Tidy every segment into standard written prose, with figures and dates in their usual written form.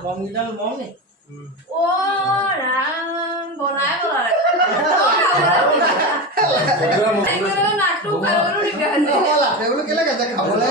Mong kita mong nih. Oh, nah, bonai boleh. Itu naktu kalau lu diganti. Lah, dulu kira kata kamu lah.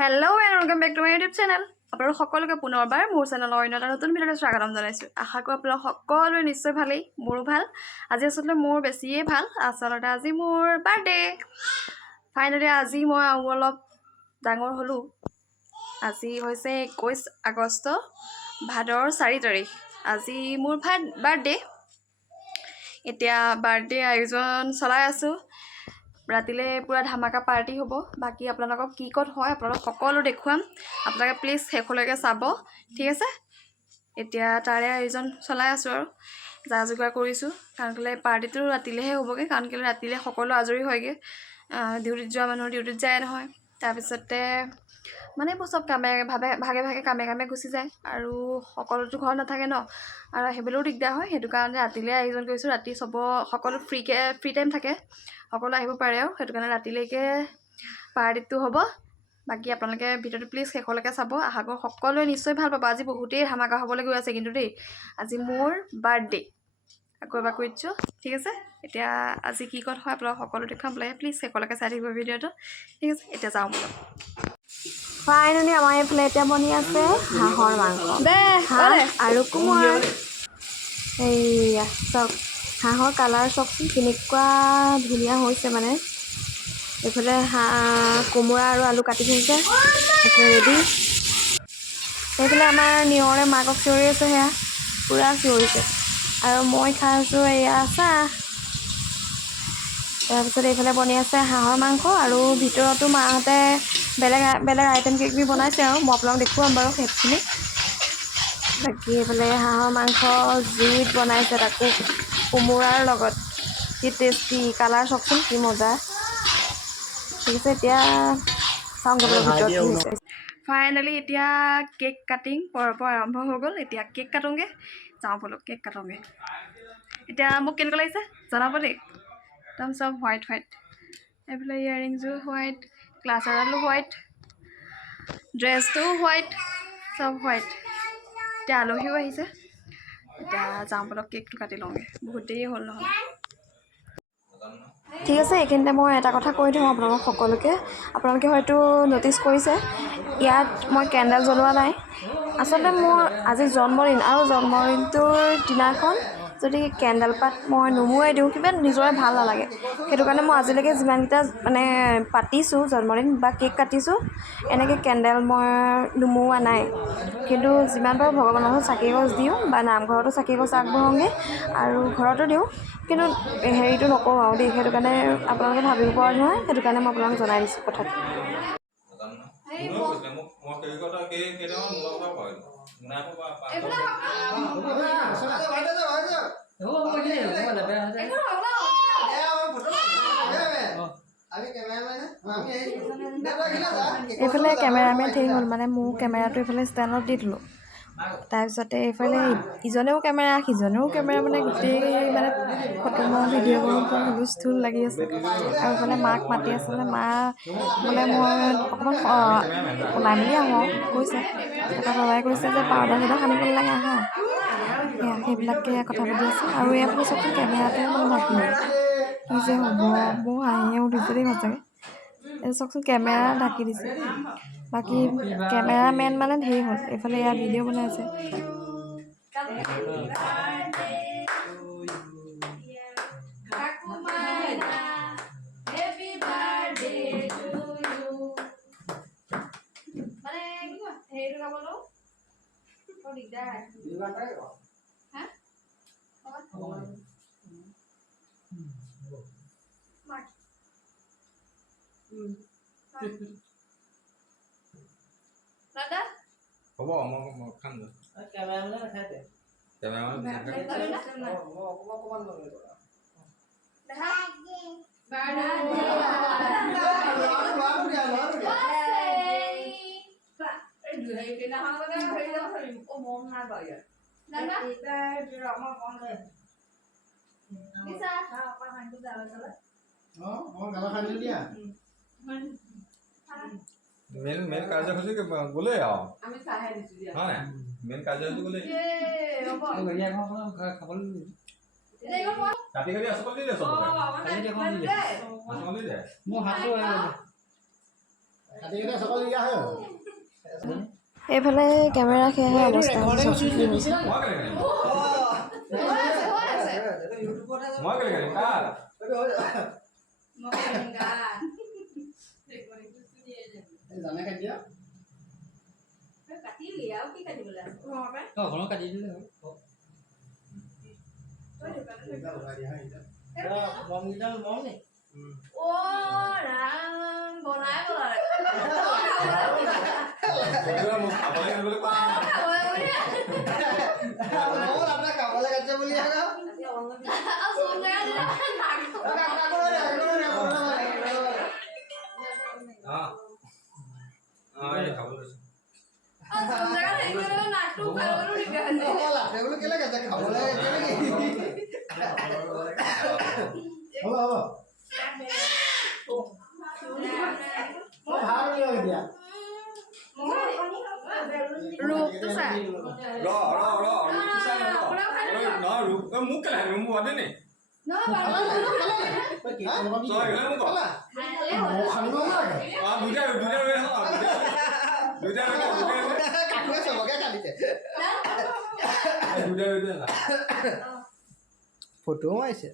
Hello and welcome back to my YouTube channel. আপোনালোক সকলোকে পুনৰবাৰ মোৰ চেনেলৰ অন্য এটা নতুন ভিডিঅ'ত স্বাগতম জনাইছোঁ। আশা কৰোঁ আপোনালোক সকলোৱে নিশ্চয় ভালেই, মোৰো ভাল। আজি আচলতে মোৰ বেছিয়ে ভাল। আচলতে আজি মোৰ বাৰ্থডে। ফাইনেলি আজি মই অলপ ডাঙৰ হ'লোঁ। আজি হৈছে 21 আগষ্ট ভাদৰ 4 তাৰিখ। আজি মোৰ বাৰ্থডে। এতিয়া বাৰ্থডে আয়োজন চলাই আছোঁ। ৰাতিলৈ পুৰা ধামাকা পাৰ্টি হ'ব। বাকী আপোনালোকক কি ক'ত হয় আপোনালোক সকলো দেখুৱাম। আপোনালোকে প্লিজ শেষলৈকে চাব, ঠিক আছে। এতিয়া তাৰে আয়োজন চলাই আছোঁ আৰু যা যোগাৰ কৰিছোঁ। কাৰণ কেলৈ পাৰ্টিটো ৰাতিলৈহে হ'বগৈ, কাৰণ কেলৈ ৰাতিলৈ সকলো আজৰি হয়গৈ। ডিউটিত যোৱা মানুহ ডিউটিত যায় নহয়। তাৰপিছতে মানে চব ভাগে ভাগে কামে গুচি যায় আৰু সকলোতো ঘৰত নাথাকে ন, আৰু আহিবলৈও দিগদাৰ হয়। সেইটো কাৰণে ৰাতিলৈ আয়োজন কৰিছোঁ। ৰাতি সকলো ফ্ৰী টাইম থাকে, সকলো আহিব পাৰে আৰু সেইটো কাৰণে ৰাতিলৈকে পাৰ্টিটো হ'ব। বাকী আপোনালোকে ভিডিঅ'টো প্লিজ শেষলৈকে চাব। আশা কৰোঁ সকলোৱে নিশ্চয় ভাল পাব। আজি বহুতেই ধামাকা হ'বলৈ গৈ আছে কিন্তু দেই। আজি মোৰ বাৰ্থডে আকৌ এবাৰ কৈ দিছোঁ, ঠিক আছে। এতিয়া আজি কি ক'ত হয় আপোনালোক সকলো দেখুৱাম। প্লিজ শেষলৈকে চাই থাকিব ভিডিঅ'টো, ঠিক আছে। এতিয়া যাওঁ বোলো। ফাইনেলি আমাৰ এইফালে এতিয়া বনি আছে হাঁহৰ মাংস আৰু কোমোৰা। এইয়া চাওক হাঁহৰ কালাৰ চাওকচোন কেনেকুৱা ধুনীয়া হৈছে। মানে এইফালে কোমোৰা আৰু আলু কাটি থৈছে, এইফালে ৰেডি। সেইফালে আমাৰ নিয়ৰে মাকক চিঞৰি আছে, সেয়া পূৰা চিঞৰিছে। আৰু মই খাই আছোঁ এয়া চাহ। তাৰপিছত এইফালে বনি আছে হাঁহৰ মাংস আৰু ভিতৰতো মাহঁতে বেলেগ আইটেম কিবি বনাইছে আৰু মই আপোনালোক দেখুৱাম বাৰু সেইখিনি। বাকী এইফালে হাঁহৰ মাংস জুইত বনাইছে, তাকো কোমোৰাৰ লগত। কি টেষ্টি, কালাৰ চাওকচোন কি মজা, ঠিক আছে। এতিয়া চাওঁগৈ বাৰু ভিতৰত কি হৈছে। ফাইনেলি এতিয়া কেক কাটিং পৰা আৰম্ভ হৈ গ'ল। এতিয়া কেক কাটোঁগৈ, যাওঁ বোলো কেক কাটোঁগৈ। এতিয়া মোক কেনেকুৱা লাগিছে জনাব দেই। একদম চব হোৱাইট। এইফালে ইয়াৰিংযোৰ হোৱাইট, ক্লাছাৰডালো হোৱাইট, ড্ৰেছটোও হোৱাইট, চব হোৱাইট। এতিয়া আলহীও আহিছে। এতিয়া যাওঁ বোলো কেকটো কাটি লওঁগৈ, বহুত দেৰি হ'ল নহয়। ঠিক আছে, এইখিনিতে মই এটা কথা কৈ দিওঁ আপোনালোক সকলোকে। আপোনালোকে হয়তো ন'টিছ কৰিছে ইয়াত মই কেণ্ডেল জ্বলোৱা নাই। আচলতে মোৰ আজি জন্মদিন, আৰু জন্মদিনটোৰ দিনাখন যদি কেণ্ডেল পাত মই নুমুৱাই দিওঁ কিবা নিজৰে ভাল নালাগে। সেইটো কাৰণে মই আজিলৈকে যিমানকেইটা মানে পাতিছোঁ জন্মদিন বা কেক কাটিছোঁ, এনেকৈ কেণ্ডেল মই নুমুওৱা নাই। কিন্তু যিমান পাৰোঁ ভগৱানৰ ওচৰত চাকি এগছ দিওঁ বা নামঘৰতো চাকি এগছ আগবঢ়াওঁগৈ আৰু ঘৰতো দিওঁ। কিন্তু হেৰিটো নকৰোঁ আৰু দেই। সেইটো কাৰণে আপোনালোকে ভাবিব পৰা নহয়, সেইটো কাৰণে মই আপোনালোকক জনাই দিছোঁ কথাটো। এইফালে কেমেৰামেন ঠিক হ'ল, মানে মোৰ কেমেৰাটো এইফালে ষ্টেণ্ডত দি দিলোঁ। তাৰপিছতে এইফালে ইজনেও কেমেৰা সিজনেও কেমেৰা, মানে গোটেই মানে ফটো মাৰোঁ ভিডিঅ' কৰোঁ, পূৰা হুলস্থুল লাগি আছে। আৰু এইফালে মাক মাতি আছে, মানে মা বোলে মই অকণমান ওলাই মেলি আহোঁ আৰু কৈছে। তাৰপৰা বাবাই কৈছে যে পাউডাৰ সানিব নালাগে, আহা। সেয়া সেইবিলাকে কথা পাতি আছে। আৰু এইফালে চাওকচোন কেমেৰাটোৱে মানে ঢাকি দিয়ে। কি যে হ'ব, মোৰ হাঁহিয়ে উঠিছে দেই সঁচাকৈ। এই চাওকচোন কেমেৰা ঢাকি দিছে। বাকী কেমেৰামেন মানে ধেৰ হ'ল। এইফালে এয়া ভিডিঅ' বনাই আছে। হ'ব মই খাম দে। কেমেৰামেনে নাখায়। মেইন কাৰ্যসূচী গ'লেই আৰু আমি চাহে দিছো দিয়া হয় নাই মেইন কাৰ্যসূচী গ'লেই কাটি কাটি আচল দি দে চবকে আচল দি দে মোৰ হাতটো কাটি কাটি চকল দিয়া হয় এইফালে কেমেৰা সেয়াহে অৱস্থা মই কেলে কাটিম কাৰ জানে কাটি দিয়া ঘৰত কাটি দিলে মমকেইডাল মম নি মোক খাবলৈ মেলিবলৈ কোৱা আপোনাৰ খাবলৈ কাটিছে বুলি এই খাবলৈ লৈছোঁ কেলে কাটে খাবলৈ হ'ব ভাল এতিয়া ৰূপটো চা মোক কেলে মোক বাদে নে ফটো মাৰিছে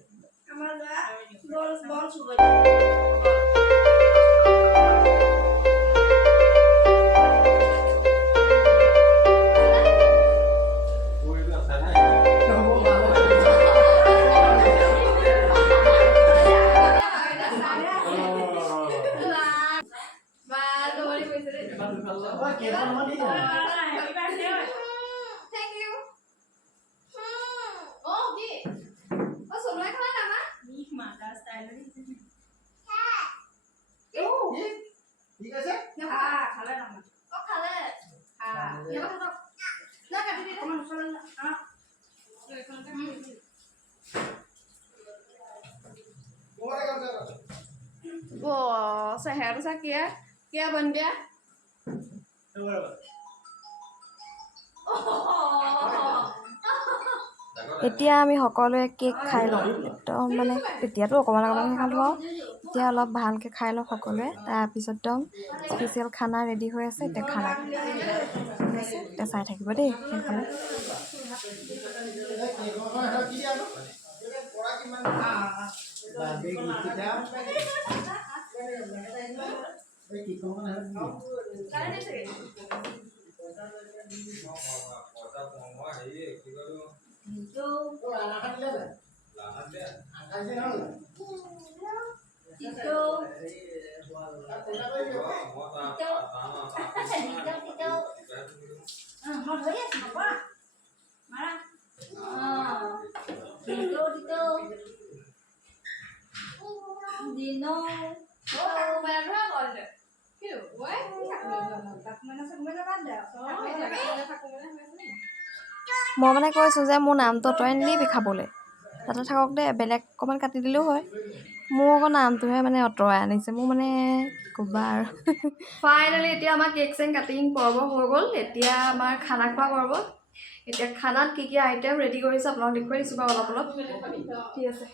ঠিক আছে शहर सा क्या बन गया এতিয়া আমি সকলোৱে কেক খাই লওঁ একদম মানে তেতিয়াতো অকণমান অকণমানকৈ খালোঁ আৰু এতিয়া অলপ ভালকৈ খাই লওঁ সকলোৱে তাৰপিছত একদম স্পেচিয়েল খানা ৰেডি হৈ আছে এতিয়া খানা এতিয়া চাই থাকিব দেই সেইফালে মই মানে কৈছোঁ যে মোৰ নামটো তই নিদিবি খাবলৈ তাতে থাকক দে বেলেগ অকণমান কাটি দিলেও হয় মোৰ আকৌ নামটোহে মানে অঁতৰাই আনিছে মোৰ মানে কি ক'বা আৰু ফাইনেলি এতিয়া আমাৰ কেক চেক কাটিং পৰ্ব হৈ গ'ল এতিয়া আমাৰ খানা খোৱা পৰ্ব এতিয়া খানাত কি কি আইটেম ৰেডি কৰিছে আপোনালোক দেখুৱাই দিছোঁ বাৰু অলপ অলপ ঠিক আছে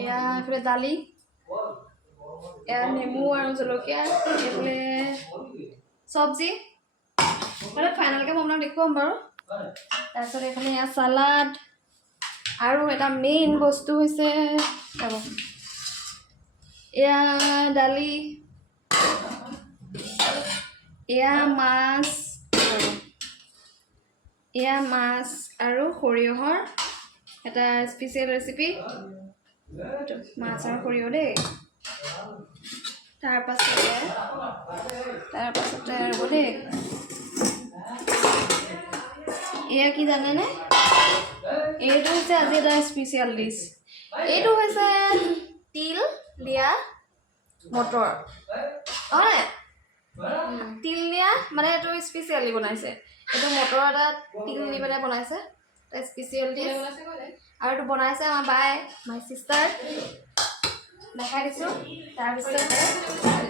এয়া এইফালে দালি এয়া নেমু আৰু জলকীয়া এইফালে চব্জি মানে ফাইনেলকৈ মই আপোনাক দেখুৱাম বাৰু তাৰপিছত এইফালে এয়া চালাড আৰু এটা মেইন বস্তু হৈছে এয়া দালি এয়া মাছ আৰু সৰিয়হৰ এটা স্পেচিয়েল ৰেচিপি মাছ আৰু সৰিয়হ দেই তাৰপাছতে আৰু দেই এয়া কি জানেনে এইটো হৈছে আজি এটা স্পেচিয়েল ডিছ এইটো হৈছে তিল দিয়া মটৰ হয় তিল দিয়া মানে এইটো স্পেচিয়েলি বনাইছে এইটো মটৰ এটা তিল দি পেলাই বনাইছে স্পেচিয়েল ডিছ আৰু এইটো বনাইছে আমাৰ বাই মাই চিষ্টাৰ দেখাই দিছোঁ। তাৰপিছতে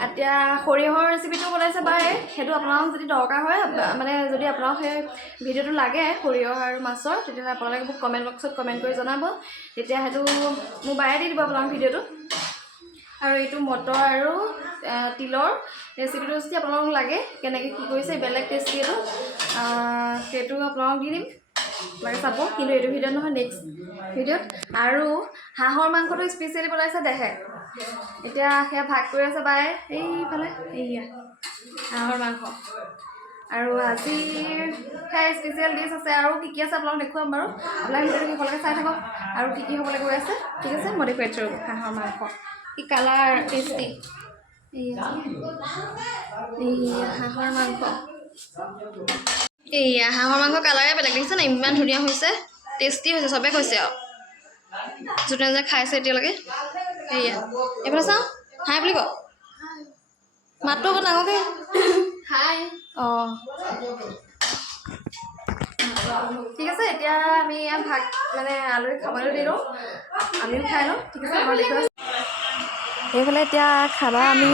এতিয়া সৰিয়হৰ ৰেচিপিটো বনাইছে বায়ে, সেইটো আপোনালোকক যদি দৰকাৰ হয় মানে যদি আপোনালোক সেই ভিডিঅ'টো লাগে সৰিয়হ আৰু মাছৰ, তেতিয়াহ'লে আপোনালোকে মোক কমেণ্ট বক্সত কমেণ্ট কৰি জনাব, তেতিয়া সেইটো মোৰ বায়ে দি দিব আপোনালোক ভিডিঅ'টো। আৰু এইটো মটৰ আৰু তিলৰ ৰেচিপিটো যদি আপোনালোকক লাগে কেনেকৈ কি কৰিছে বেলেগ টেষ্টি এইটো, সেইটো আপোনালোকক দি দিম, লাগে চাব। কিন্তু এইটো ভিডিঅ'ত নহয়, নেক্সট ভিডিঅ'ত। আৰু হাঁহৰ মাংসটো স্পেচিয়েলি বনাইছে দেহে, এতিয়া সেয়া ভাগ কৰি আছে বায়ে এইফালে, এইয়া হাঁহৰ মাংস। আৰু আজি সেয়া স্পেচিয়েল ডিছ আছে, আৰু কি কি আছে আপোনালোক দেখুৱাম বাৰু, আপোনালোকে ভিডিঅ'টো শেষলৈকে চাই থাকক। আৰু কি কি হ'বলৈ গৈ আছে ঠিক আছে, মই দেখুৱাইছোঁ হাঁহৰ মাংস কি কালাৰ টেষ্টি। এইয়া হাঁহৰ মাংস, এইয়া হাঁহৰ মাংস কালাৰে বেলেগ দেখিছে নাই, ইমান ধুনীয়া হৈছে, টেষ্টি হৈছে, চবেই কৈছে আৰু যোনে যোনে খাইছে এতিয়ালৈকে। এইয়া এইফালে চাওঁ, হাই বুলি কওঁ, মাতটো অকণ ডাঙৰকৈ হাই। অঁ ঠিক আছে, এতিয়া আমি ভাত মানে আলহীক খাবলৈ দি লওঁ, আমিও খাই লওঁ ঠিক আছে। আমাৰ দেখুৱাই এইফালে এতিয়া খানা আমি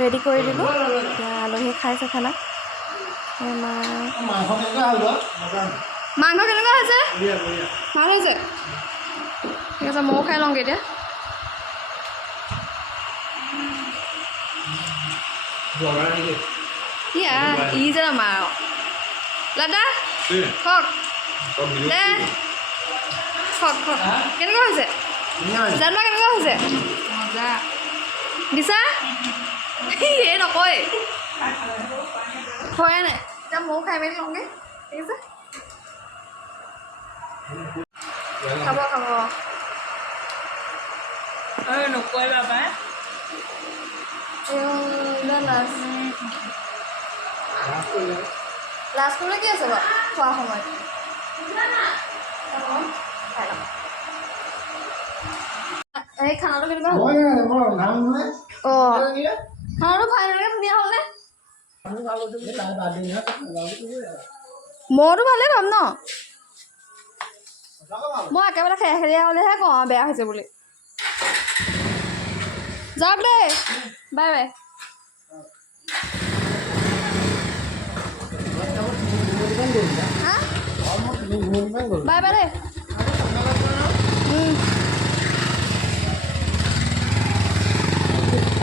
ৰেডি কৰি দিলোঁ, এতিয়া আলহীয়ে খাইছে খানা। মাংস কেনেকুৱা হৈছে? ভাল হৈছে, ঠিক আছে ময়ো খাই লওঁগৈ এতিয়া। ই যে আমাৰ লাদা খক দে খক খক কেনেকুৱা হৈছে জানো, কেনেকুৱা হৈছে দিছা এই নকয় হয় নাই, এতিয়া ময়ো খাই মেলি লওঁগৈ ঠিক আছে। খাব খাব নকয় বাবা লাষ্ট কৰিলে কি আছে বাৰু খোৱা সময়ত খাই লওঁ। এই খানাটো কেনেকুৱা হ'ল? অঁ খানাটো ফাইনেলকৈ ধুনীয়া হ'লনে? মইতো ভালেই পাম ন, মই একেবাৰে খেৰখেৰীয়া হ'লেহে কওঁ আৰু বেয়া হৈছে বুলি। যাওক দেই, বাই বাই। বাই বাই দেই।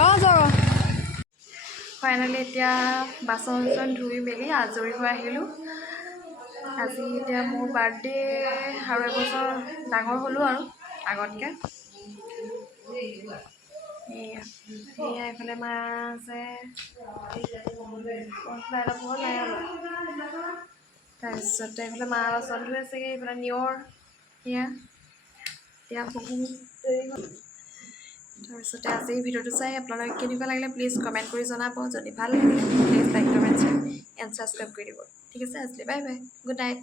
অঁ যাওক। ফাইনেলি এতিয়া বাচন চাচন ধুই মেলি আজৰি হৈ আহিলোঁ। আজি এতিয়া মোৰ বাৰ্থডে আৰু এবছৰ ডাঙৰ হ'লোঁ আৰু আগতকৈ। এয়া এইফালে মা আছে, তাৰপিছতে এইফালে মা বাচন ধুই আছেগৈ, এইফালে নিয়ৰ সেয়া এতিয়া বহুত দেৰি হ'ল। তাৰপিছতে আজি ভিডিঅ'টো চাই আপোনালোকে কেনেকুৱা লাগিলে প্লিজ কমেণ্ট কৰি জনাব, যদি ভাল লাগিলে please like comment share and subscribe কৰি দিব ঠিক আছে। আজিলৈ বাই বাই, গুড নাইট।